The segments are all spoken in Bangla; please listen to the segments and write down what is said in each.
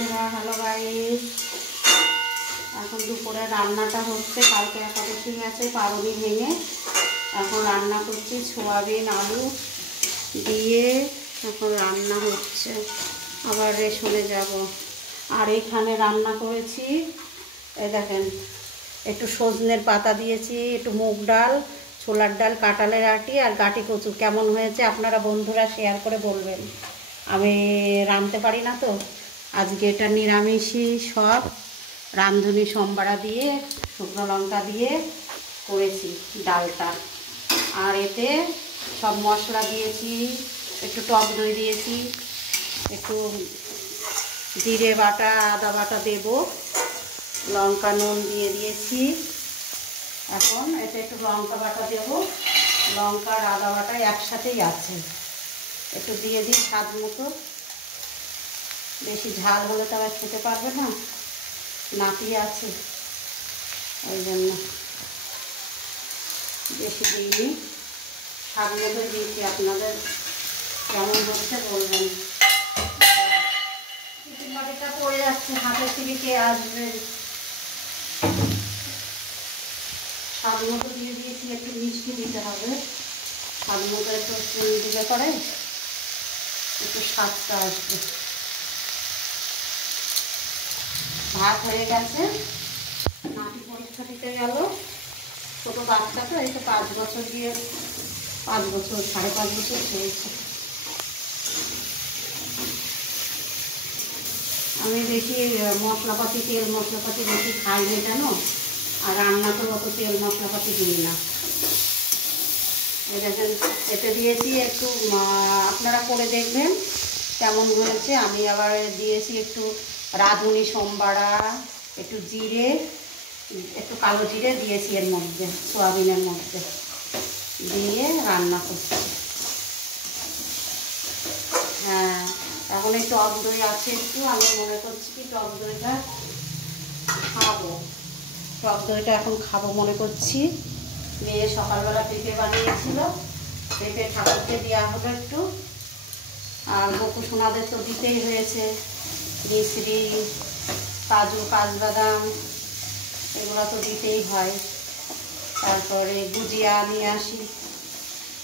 বন্ধুরা, হ্যালো গাইস। এখন দুপুরে রান্নাটা হচ্ছে। কালকে একাদশী গেছে, পারুলি ভেঙে এখন রান্না করছি। সোয়াবিন আলু দিয়ে এখন রান্না হচ্ছে। আবার রেশনে যাব। আর এখানে রান্না করেছি, এই দেখেন, একটু সজনের পাতা দিয়েছি, একটু মুগ ডাল, ছোলার ডাল, কাঁঠালের আটি আর গাটি কচু। কেমন হয়েছে আপনারা বন্ধুরা শেয়ার করে বলবেন। আমি রাঁধতে পারি না তো, আজকে এটা নিরামিষই সব। রাঁধুনি সম্বারা দিয়ে শুকনো লঙ্কা দিয়ে করেছি ডালটা। আর এতে সব মশলা দিয়েছি, একটু টক দই দিয়েছি, একটু জিরে বাটা আদা বাটা দেব, লঙ্কা নুন দিয়ে দিয়েছি। এখন এতে একটু লঙ্কা বাটা দেব, লঙ্কা আর আদা বাটা একসাথেই আছে, একটু দিয়ে দিই স্বাদ মতো। বেশি ঝাল হলে তো আবার খেতে পারবে না, নাতি আছে, ওই জন্য বেশি দিইনি, স্বাদ মতোই দিয়েছি। আপনাদের কেমন হচ্ছে বলবেন। টিফিন বাটিটা পড়ে যাচ্ছে, হাতের থেকে কে আসবে। স্বাদ মতো দিয়ে দিয়েছি, একটু মিষ্টি দিতে হবে। স্বাদ মতো একটু চিনি দিলে পরে একটু স্বাদটা আসবে। ভাত হয়ে গেছে, নাতি পরীক্ষা দিতে গেল। ছোটো বাচ্চা তো, এই তো 5 বছর দিয়ে 5 বছর 5.5 বছর হয়েছে। আমি বেশি মশলাপাতি, তেল মশলাপাতি বেশি খাই না কেন, আর রান্না তো অত তেল মশলাপাতি দিই না। দেখেন, এতে দিয়েছি একটু, আপনারা করে দেখবেন কেমন হয়েছে। আমি আবার দিয়েছি একটু রাঁধুনি সম্বারা, একটু জিরে, একটু কালো জিরে দিয়েছি এর মধ্যে, সোয়াবিনের মধ্যে দিয়ে রান্না করছি। হ্যাঁ, এখন এই টক দই আছে একটু, আমি মনে করছি কি টক দইটা খাবো। টক দইটা এখন খাবো মনে করছি। মেয়ে সকালবেলা পেঁপে বানিয়েছিল, পেঁপে ঠাকুরকে দেওয়া হলো একটু। আর গপু সোনাদের তো দিতেই হয়েছে, মিশ্রি, কাজু, কাজবাদাম, এগুলো তো দিতেই হয়। তারপরে গুজিয়া নিয়ে আসি।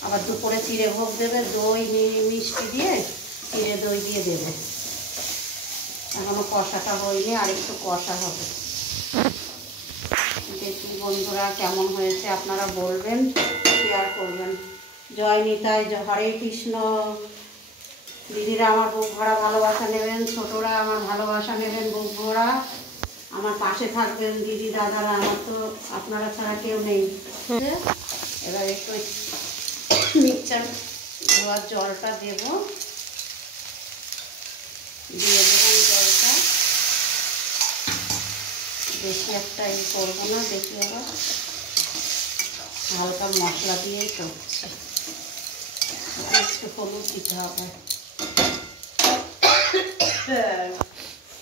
আবার দুপুরে চিড়ে ভোগ দেবে, দই মিষ্টি দিয়ে চিড়ে দই দিয়ে দেবে। এখনো কষাটা হয়নি, আর একটু কষা হবে। দেখি বন্ধুরা কেমন হয়েছে, আপনারা বলবেন, শেয়ার করবেন। জয় নিতাই, হরে কৃষ্ণ। দিদিরা আমার বুক ভরা ভালোবাসা নেবেন, ছোটরা আমার ভালোবাসা নেবেন বুক ভরা, আমার পাশে থাকবেন দিদি দাদারা, আমার তো আপনারা ছাড়া কেউ নেই। এবার একটু মিক্সচার ধোয়ার জলটা দেব, দিয়ে দেবেন জলটা। বেশি একটা করবো না, বেশি আবার হালকা মশলা দিয়েই করছি। একটু হলুদ দিতে হবে,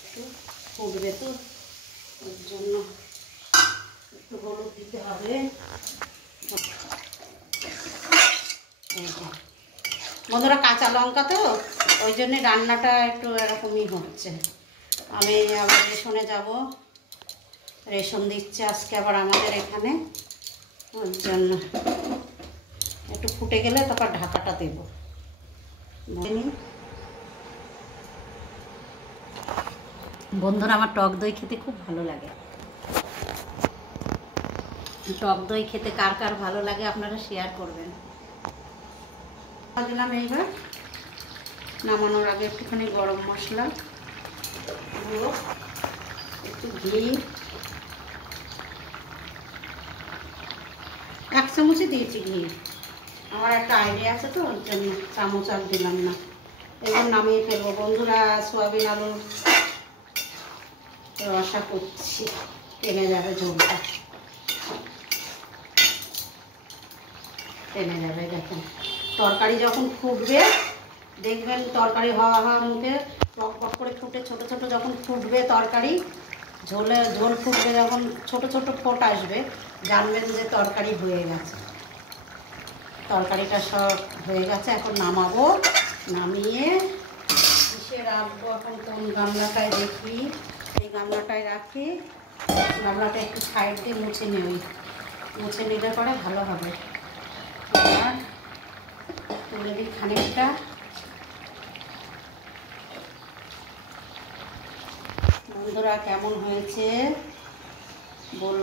একটু ফুটবে তো, ওর জন্য একটু হলুদ দিতে হবে। বন্ধুরা, কাঁচা লঙ্কা তো, ওই জন্যে রান্নাটা একটু এরকমই হচ্ছে। আমি আবার রেশনে যাব, রেশন দিচ্ছে আজকে আবার আমাদের এখানে, ওর জন্য একটু ফুটে গেলে তারপর ঢাকাটা দেব। বন্ধুরা, আমার টক দই খেতে খুব ভালো লাগে। টক দই খেতে কার কার ভালো লাগে আপনারা শেয়ার করবেন। দিলাম এইবার, নামানোর আগে একটুখানি গরম মশলা গুঁড়ো, একটু ঘি, 1 চামচই দিয়েছি ঘি। আমার একটা আইডিয়া আছে তো, ওর জন্য চামচ আর দিলাম না। এবার নামিয়ে ফেলবো। বন্ধুরা, সোয়াবিন আলুর রসা করছি, টেনে যাবে ঝোলটা, টেনে যাবে। দেখেন, তরকারি যখন ফুটবে দেখবেন, তরকারি হওয়া মুখে টক টক করে ফুটে ছোট ছোট যখন ফুটবে তরকারি, ঝোল ফুটবে যখন, ছোট ছোট ফোট আসবে, জানবেন যে তরকারি হয়ে গেছে। তরকারিটা সব হয়ে গেছে, এখন নামাবো। নামিয়ে ডিশে রাখবো এখন কোন গামলাটায় দেখি। এই গামলাটায় রাখি। গামলাটা একটু সাইড দিয়ে মুছে নেই, মুছে নিলে পরে ভালো হবে। আর তুলে দিই খানিকটা। বন্ধুরা কেমন হয়েছে বল।